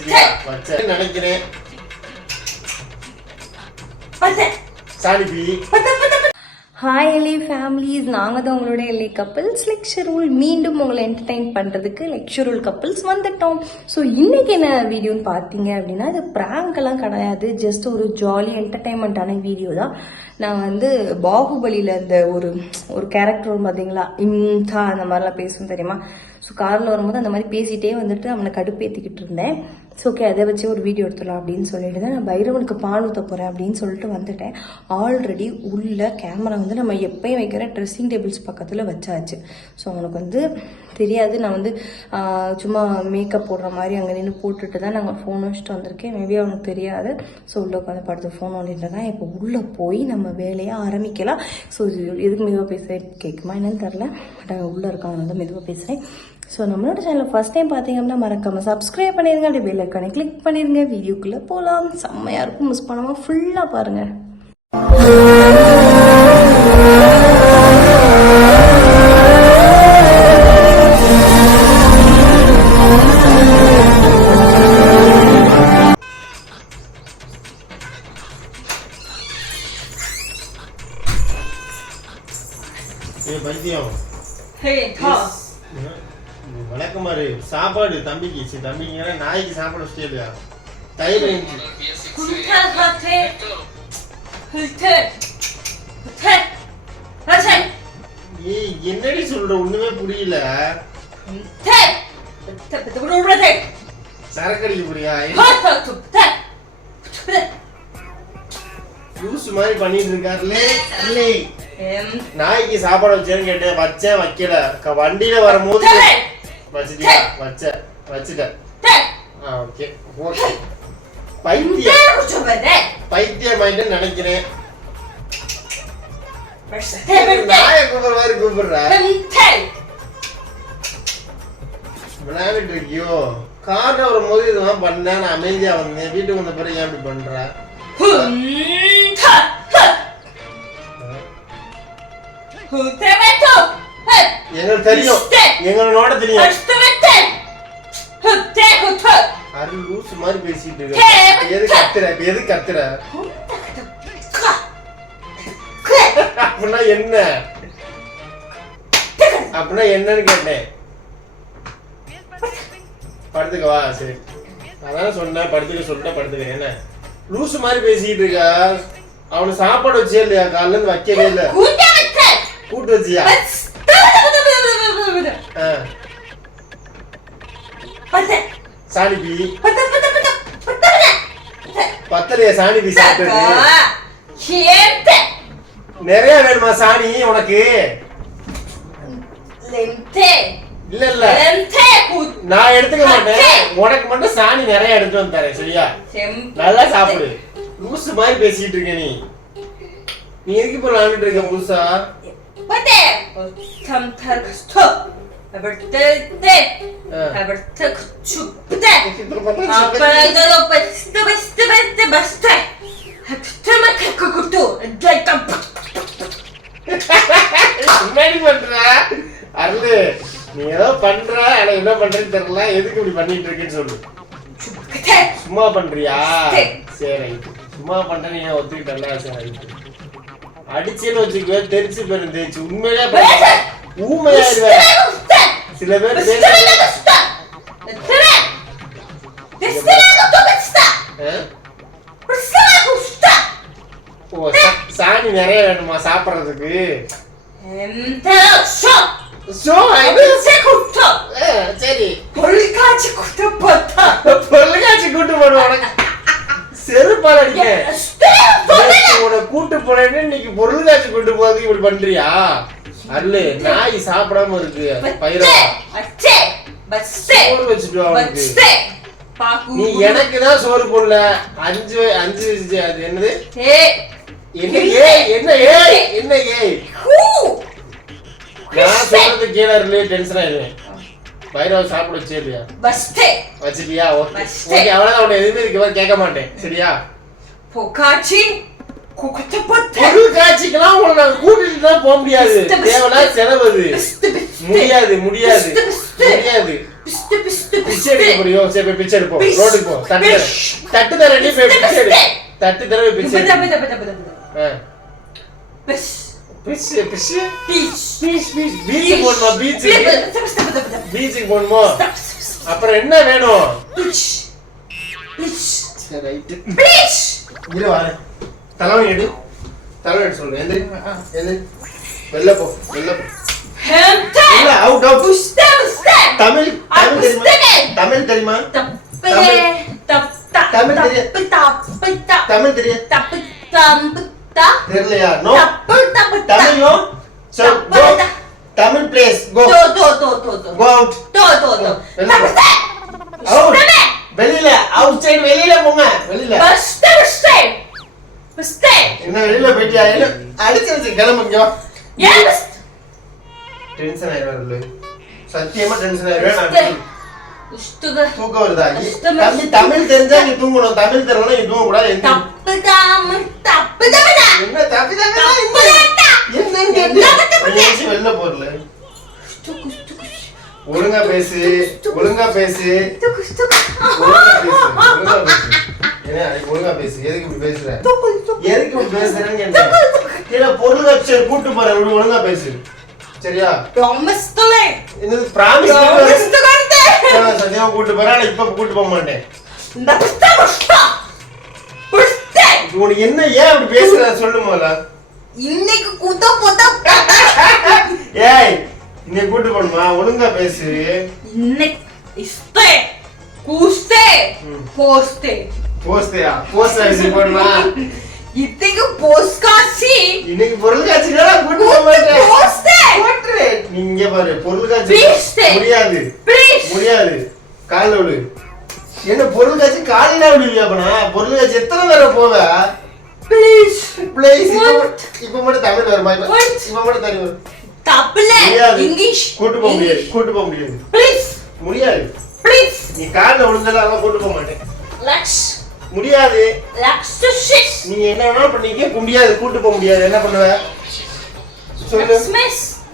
வச்சிட்டியா வச்ச நினைக்கிறேன்? பத்தேன் சாணிபி பத்தேன் பத்தேன் ஹாய் எலி ஃபேமிலிஸ் நாங்கள் தான் உங்களோட எல்லை கப்பிள்ஸ் லெக்சரூல் மீண்டும் உங்களை என்டர்டைன் பண்ணுறதுக்கு லெக்சரூல் கப்பிள்ஸ் வந்துட்டோம். ஸோ இன்னைக்கு என்ன வீடியோன்னு பார்த்தீங்க அப்படின்னா இது எல்லாம் கிடையாது. ஜஸ்ட் ஒரு ஜாலி என்டர்டைன்மெண்ட்டான வீடியோ தான். நான் வந்து பாகுபலியில் இந்த ஒரு ஒரு கேரக்டர் பார்த்தீங்களா? இம்தா அந்த மாதிரிலாம் பேசும் தெரியுமா? ஸோ காரில் வரும்போது அந்த மாதிரி பேசிகிட்டே வந்துட்டு அவனை கடுப்பேற்றிக்கிட்டு இருந்தேன். ஸோ ஓகே அதை வச்சு ஒரு வீடியோ எடுத்துடலாம் அப்படின்னு சொல்லிட்டு தான் நான் பைரவனுக்கு பால் ஊற்ற போகிறேன் அப்படின்னு சொல்லிட்டு வந்துட்டேன். ஆல்ரெடி உள்ள கேமரா வந்து நம்ம எப்பயும் வைக்கிற ட்ரெஸ்ஸிங் டேபிள்ஸ் பக்கத்தில் வச்சாச்சு. ஸோ அவனுக்கு வந்து தெரியாது. நான் வந்து சும்மா மேக்கப் போடுற மாதிரி அங்கே நின்று போட்டுட்டு தான் நாங்கள் ஃபோன் வச்சுட்டு வந்திருக்கேன். மேபி அவனுக்கு தெரியாது. ஸோ உள்ளே உட்காந்து படுத்து ஃபோன் ஓடிட்டு தான் இப்போ உள்ளே போய் நம்ம வேலையை ஆரம்பிக்கலாம். ஸோ எதுக்கு மெதுவாக பேசுகிறேன் கேட்குமா என்னன்னு தெரில பட் உள்ளே இருக்கவங்க வந்து மெதுவாக பேசுகிறேன் ஸோ நம்மளோட சேனல் ஃபர்ஸ்ட் டைம் பார்த்தீங்க அப்படின்னா மறக்காம சப்ஸ்கிரைப் பண்ணிருங்க. அப்படி பெல் ஐக்கானை கிளிக் பண்ணிருங்க. வீடியோக்குள்ளே போகலாம் செம்மையாக இருக்கும். மிஸ் பண்ணாமல் ஃபுல்லாக பாருங்கள் ஏ பைத்தியம். ஹே தா வணக்கமாரு சாப்பாடு தம்பிக்கு சரி தம்பிங்கிற நாய்க்கு சாப்பாடு வச்சிட்டே தயிர் ஏய் என்னடி சொல்ற? ஒண்ணுமே புரியல. தே பத்தே பத்தே பத்தே சரக்கு அடிக்க புரியா ஜூஸ் மாதிரி பண்ணிட்டு இருக்காருலே நாய்க்கு சாப்பாடு வச்சேன்னு கேட்டேன். வச்சேன் வைக்கல. வண்டியில வரும்போது வச்சிட்டியா வச்ச வச்சுட்டேன் ஓகே ஓகே பைத்தியம் தே குச்சோ பத்தே பைத்தியம் ஆயிட்டுன்னு நினைக்கிறேன் நாயை கூப்பிடுற மாதிரி கூப்பிடுற விளையாடிட்டு இருக்கியோ கார்ல வரும்போது இதெல்லாம் பண்ணேன் நான் அமைதியா வந்தேன் வீட்டுக்கு வந்த பிறகு ஏன் இப்படி பண்ற ஹே எங்களுக்கு தெரியும். எங்களோட தெரியும். அருள் லூசு மாதிரி பேசிட்டு இருக்க. எது கத்துற எது கத்துற? அப்படின்னா என்ன? அப்படின்னா என்னன்னு கேட்டேன். படுத்துக்கவா சரி. அதான் சொன்னேன் படுத்துக்க சொல்லிட்டேன் படுத்துக்க. என்ன? லூசு மாதிரி பேசிட்டு இருக்கா? அவனுக்கு சாப்பாடு வச்சே இல்லையா? காலைல இருந்து வைக்கவே இல்ல. கூட்டு வச்சியா. சாணிபி. பத்தலையா சாணிபி சாப்பிட்டது. நிறைய வேணுமா சாணி உனக்கு? இல்ல இல்ல. நான் எடுத்துக்க மாட்டேன். உனக்கு மட்டும் சாணி நிறைய எடுத்து வந்து தரேன் சரியா? நல்லா சாப்பிடு. லூசு மாதிரி பேசிட்டு இருக்க நீ. நீ எதுக்கு இப்ப விளையாண்டுட்டு இருக்க புதுசா? முன்னாடி பண்ற? அருளு நீ ஏதோ பண்ற? ஆனா என்ன பண்றேன்னு தெரியல. எதுக்கு இப்படி பண்ணிட்டு இருக்கேன்னு சொல்லு. சும்மா பண்றியா? சரி சும்மா பண்ற நீ ஒத்துக்கிட்டல? சரி அடிச்சேன்னு வச்சுக்கோ தெரிச்சு போயிரும் தேய்ச்சு. உண்மையா. ஊமையாயிருவேன் சில பேர் சாணி நிறைய வேணுமா சாப்பிடுறதுக்கு? சரி. பொருள்காட்சி குத்தப்பட்டா பொருளாச்சு கூட்டு போடுவோம் உனக்கு செருப்பால் அடிக்க. உன்னை கூட்டு போனேன்னு இன்னைக்கு பொருள் காட்சி கூட்டு போறதுக்கு இப்படி பண்றியா? அல்லு நாய் சாப்பிடாம இருக்கு பயிரா. சோறு வச்சுட்டு அவனுக்கு நீ எனக்கு தான் சோறு போடல. அஞ்சு அஞ்சு அது என்னது? என்ன ஏய் என்ன ஏய் என்ன ஏய் நான் சொல்றது கீழே இருந்து டென்ஷன் ஆயிடுவேன் பைரவ சாப்பிட வச்சே இல்லையா? வச்சிட்டியா? ஓகே. ஓகே அவ்வளவுதான். உன்னை எதுவுமே மாதிரி கேட்க மாட்டேன். சரியா? பொக்காச்சி. பொருள் காட்சிக்கெல்லாம் உங்களை நாங்க கூட்டிட்டு தான் போக முடியாது. பிஸ்து, பிஸ்து. தேவையில்லாத செலவு. அது பிஸ்து பிஸ்து முடியாது முடியாது. முடியாது பிச்சை எடுக்க முடியும் சரி போய் பிச்சை எடுப்போம். பிஸ். ரோட்டுக்கு போ. தட்டு. தட்டு தர நீ போய். பிச்சை எடு. தட்டு போய் பிச்சை பிஸ் பிஸ் பீச் பீச் பீச் பீச் போகணுமா? பீச்சுக்கு பீச்சுக்கு போகணுமோ? அப்புறம் என்ன வேணும்? பீச் பீச் சரி ரைட்டு பீச் இரு வரேன் தலைவன் எடு. தலைவன் எடு சொல்லு. எந்திரி. எந்திரி. வெளில போ. வெளில போ. இல்ல அவுட் அவுட் தமிழ் தமிழ் தெரியுமா. தமிழ் தெரியுமா? தமிழ். தெரியும். தமிழ் தெரியும் தெரியலையா? நோ தமிழ் நோ சோ தப்பு கோ த- தமிழ் பிளேஸ் கோ தோ தோ தோ தோ தோ கோ அவுட் தோ தோ தோ வெளில போ. தப்பு அவுட் புஸ்தகே. வெளியில அவுட் சைடு வெளியில போங்க வெளியில புஸ்தே புஸ்தே புஸ்தே என்ன வெளியில போயிட்டியா என்ன வச்சு கிளம்புங்க வா. டென்ஷன் ஆயிடுவாரு சத்தியமா டென்ஷன் ஆயிடுவேன் தூக்கம் வருதா? தம்பி தமிழ் தெரிஞ்சா நீ தூங்கணும். தமிழ் தெரியலனா நீ தூங்க கூடாது தப்பு என்ன தப்பி தப்பி தப்பு தாம என்னன்னு வெளில போறல. ஒழுங்கா பேசு. ஒழுங்கா பேசு. ஒழுங்கா பேசு. ஒழுங்கா பேசு. அதுக்கு ஒழுங்கா பேசு. எதுக்கு இப்படி பேசுற? எதுக்கு இப்படி பேசுறேன்னு கேட்டேன். இல்ல பொருள் வச்சு கூட்டு போறேன் இப்படி ஒழுங்கா பேசு. சரியா? Promise-லே. என்னது பிராமிஸ் Promise-ante. சத்தியமா கூட்டு போறேன். ஆனா இப்ப கூட்டு போக மாட்டேன். இந்த புஸ்தே புஸ்தா. புஸ்தே. உனக்கு என்ன ஏன் அப்படி பேசுற? சொல்லு முதல்ல. இன்னைக்கு குத புத ஏய் நீ கூட்டு போணுமா ஒழுங்கா பேசு. இன்னைக்கு இஸ்தே. கூஸ்தே. போஸ்தே. போஸ்டையா போஸ்ட் ஆஃபீஸ் போணுமா இத்தைக்கு போஸ்ட் காசி இன்னைக்கு பொருள் காட்சினா கூட்டு போக மாட்டேன். போஸ்தே போட்டுரு. நீ இங்க பாரு பொருள் காட்சி. முடியாது. முடியாது. காலைல விடு. என்ன பொருள் காட்சி காலையில விடுவியா அப்பனா? பொருள் காட்சி எத்தனை தடவை போவ? ப்ளீஸ் பிளேஸ் இப்ப? மட்டும்- தமிழ் வருமா இப்ப மட்டும் தமிழ் வரும். தப்புல. இங்கிலீஷ். கூட்டு போக முடியாது. கூட்டு போக முடியாது. ப்ளீஸ் முடியாது. ப்ளீஸ் நீ காலைல விழுந்தாலும் அதெல்லாம் கூட்டு போக மாட்டேன். லக்ஸ் முடியாது. லக்ஸ் டு சிக்ஸ் நீ என்ன வேணாலும் பண்ணிக்க முடியாது. கூட்டு போக முடியாது. என்ன பண்ணுவ? சொல்லு.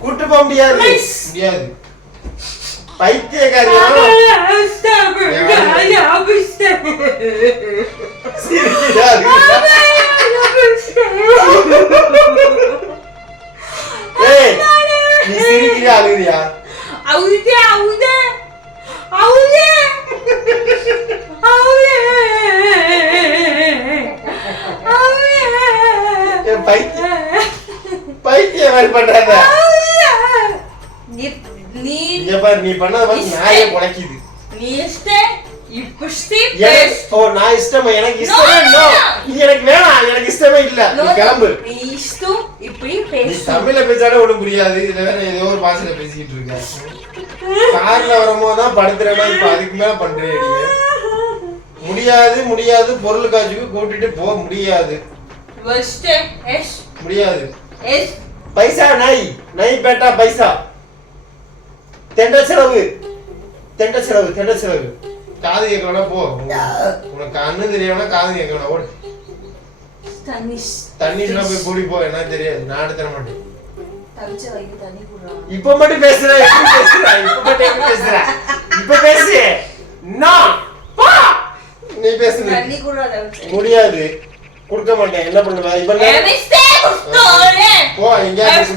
கூட்டு போக முடியாது. முடியாது. பைத்தியக்காரியா சிரிக்கிறா, பாரு நீ பண்ணத பார்த்து நாயே குலைக்குது நீ இஷ்டே இப்படி எனக்கு ஓ நான் இஷ்டமா? எனக்கு இஷ்டமே இல்ல. எனக்கு வேணாம். எனக்கு இஷ்டமே இல்ல. நீ கிளம்பு. நீ இஷ்டம் இப்படி பேசு. தமிழ்ல பேசாலே ஒண்ணும் புரியாது. இதுல வேற ஏதோ ஒரு பாஷையில பேசிக்கிட்டு இருக்க. கார்ல வரும்போது தான் படுத்துறேன்னா இப்ப அதுக்கு மேல பண்றேன் முடியாது முடியாது. பொருள் காட்சிக்கு கூட்டிட்டு போக முடியாது. முடியாது. பைசா நாய். நாய் பேட்டா பைசா. தெண்ட செலவு தெண்ட செலவு தெண்ட செலவு காது கேட்கலாம் போ. உனக்கு கண்ணு தெரியவனா காது கேட்கலாம் ஓடு. தனிஷ் தண்ணிக்குள்ள போய் கூடி போ என்ன தெரியாது. நான் எடுத்து தர மாட்டேன். இப்ப மட்டும் பேசுற எப்படி பேசுற இப்ப மட்டும் எப்படி பேசுற? இப்ப பேசு. நான் பா. நீ தவிச்ச. முடியாது. கொடுக்க மாட்டேன். என்ன பண்ணுவ? இப்ப போ எங்கேயாவது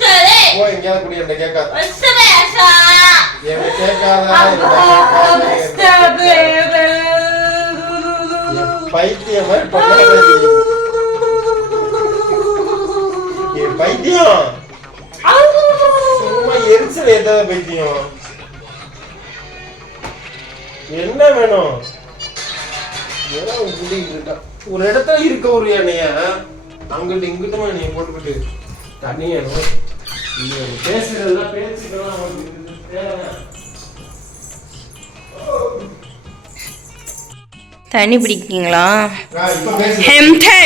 போ எங்கேயாவது குடி என்ன கேட்காத. என்ன கேட்காத பைத்தியம் மாதிரி. என் பைத்தியம். சும்மா எரிச்சல் ஏத்தாத பைத்தியம். என்ன வேணும்? ஏதோ குடிக்கிட்டு. ஒரு இடத்துல இருக்க ஒரு என்னைய அங்கிட்டு இங்கிட்டுமா நீ போட்டுக்கிட்டு தண்ணி பேசுறதெல்லாம் பேச்சுக்கலாம் உனக்கு தேவை தண்ணி பிடிக்கிறீங்களா? நான் இப்ப பேசுறேன் ஹெம்தே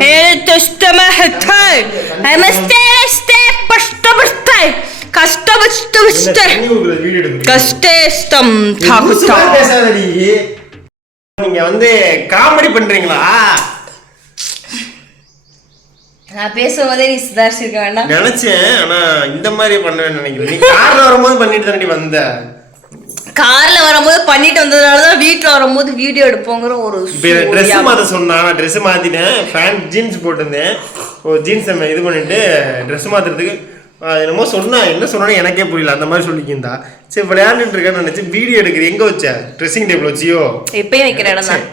ஹேத்தஸ்தம ஹெத்தே ஹெமஸ்தே ஸ்தே பஷ்ட பஷ்டே. கஷ்ட பஷ்ட என்ன பஷ்டே தண்ணி ஊத்துறது வீடியோ எடுக்கிறீங்க? கஷ்டேஸ்தம் லூசு தாகுதா மாதிரி பேசாதடி. நீங்க வந்து காமெடி பண்றீங்களா? நான் பேசும்போதே நீ சுதாரிச்சிருக்க வேண்டாம். நினைச்சேன் ஆனா இந்த மாதிரி பண்ணுவேன்னு நினைக்கிறேன். நீ கார்ல வரும்போது பண்ணிட்டு தானடி வந்த? கார்ல வரும்போது பண்ணிட்டு வந்ததுனால தான் வீட்டுல வரும்போது வீடியோ எடுப்போங்கிற ஒரு ட்ரெஸ். மாத்த சொன்னா நான் ட்ரெஸ் மாத்திட்டேன். பேண்ட் ஜீன்ஸ் போட்டிருந்தேன். ஓ ஜீன்ஸ் இது பண்ணிட்டு ட்ரெஸ் மாத்துறதுக்கு என்னமோ சொன்னா என்ன சொன்னாலும் எனக்கே புரியல. அந்த மாதிரி சொல்லிக்கிந்தா சரி விளையாண்டுட்டு இருக்கேன்னு நினைச்சு வீடியோ எடுக்கிறேன். எங்க வச்ச? ட்ரெஸ்ஸிங் டேபிள் வச்சியோ? எப்பயும் வைக்கிற இடம் தான்.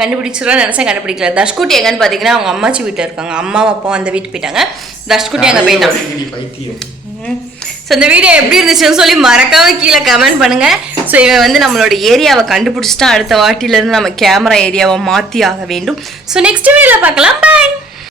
கண்டுபிடிச்சிருவோம் நினைச்சேன் கண்டுபிடிக்கல. தஷ்குட்டி எங்கன்னு பாத்தீங்கன்னா அவங்க அம்மாச்சி வீட்டுல இருக்காங்க. அம்மாவும் அப்பாவும் அந்த வீட்டுக்கு போயிட்டாங்க. தஷ்குட்டி அங்க போயிட்டான். ஸோ இந்த வீடியோ எப்படி இருந்துச்சுன்னு சொல்லி மறக்காம கீழே கமெண்ட் பண்ணுங்க. ஸோ இவன் வந்து நம்மளோட ஏரியாவை கண்டுபிடிச்சிட்டா அடுத்த வாட்டில இருந்து நம்ம கேமரா ஏரியாவை மாத்தி ஆக வேண்டும். ஸோ நெக்ஸ்ட் வீடியோல பார்க்கலாம். பாய்